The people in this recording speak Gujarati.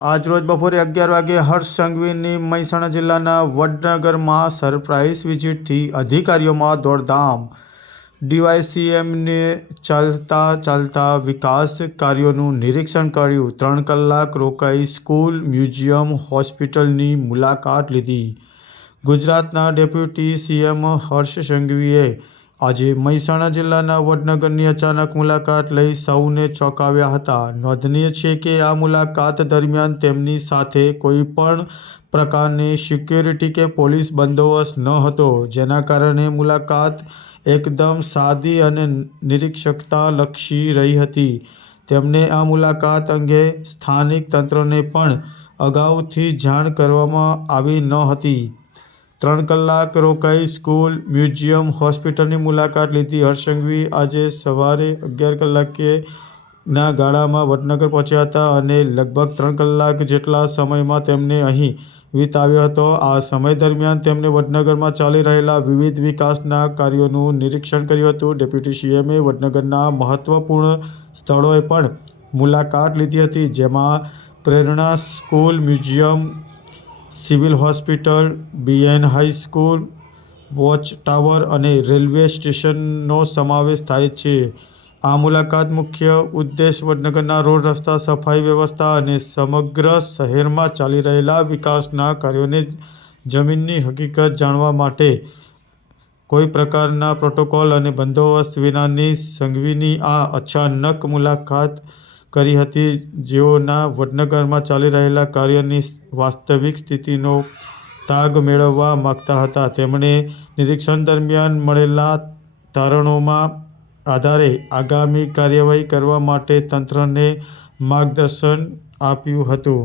આજરોજ બપોરે 11 વાગે હર્ષ સંઘવીની મહેસાણા જિલ્લાના વડનગરમાં સરપ્રાઇઝ વિઝિટથી અધિકારીઓમાં દોડધામ। ડીવાયસીએમને ચાલતા વિકાસ કાર્યોનું નિરીક્ષણ કર્યું। 3 કલાક રોકાઈ સ્કૂલ, મ્યુઝિયમ, હોસ્પિટલની મુલાકાત લીધી। ગુજરાતના ડેપ્યુટી સીએમ હર્ષ સંઘવીએ આજે મહેસાણા જિલ્લાના વડનગરની અચાનક મુલાકાત લઈ સૌને ચોંકાવ્યા હતા। નોંધનીય છે કે આ મુલાકાત દરમિયાન તેમની સાથે કોઈ પણ પ્રકારની સિક્યુરિટી કે પોલીસ બંદોબસ્ત ન હતો, જેના કારણે મુલાકાત એકદમ સાદી અને નિરીક્ષકતાલક્ષી રહી હતી। તેમણે આ મુલાકાત અંગે સ્થાનિક તંત્રને પણ અગાઉથી જાણ કરવામાં આવી ન હતી। 3 કલાક રોકાઈ સ્કૂલ, મ્યુઝિયમ, હોસ્પિટલની મુલાકાત લીધી। હર્ષ સંઘવી આજે સવારે 11 કલાકેના ગાળામાં વડનગર પહોંચ્યા હતા અને લગભગ 3 કલાક જેટલા સમયમાં તેમને અહીં વિતાવ્યો હતો। આ સમય દરમિયાન તેમણે વડનગરમાં ચાલી રહેલા વિવિધ વિકાસના કાર્યોનું નિરીક્ષણ કર્યું હતું। ડેપ્યુટી સીએમએ વડનગરના મહત્વપૂર્ણ સ્થળોએ પણ મુલાકાત લીધી હતી, જેમાં પ્રેરણા school, museum, civil hospital, BN high school, watch tower અને રેલવે સ્ટેશનનો સમાવેશ થાય છે। આ મુલાકાત મુખ્ય ઉદ્દેશ વડનગરના રોડ, રસ્તા, સફાઈ વ્યવસ્થા અને સમગ્ર શહેરમાં ચાલી રહેલા વિકાસના કાર્યોની જમીનની હકીકત જાણવા માટે કોઈ પ્રકારના પ્રોટોકોલ અને બંદોબસ્ત વિનાની સંઘવીની આ અચાનક મુલાકાત કરી હતી, જેઓના વડનગરમાં ચાલી રહેલા કાર્યની વાસ્તવિક સ્થિતિનો તાગ મેળવવા માંગતા હતા। તેમણે નિરીક્ષણ દરમિયાન મળેલા તારણોના આધારે આગામી કાર્યવાહી કરવા માટે તંત્રને માર્ગદર્શન આપ્યું હતું।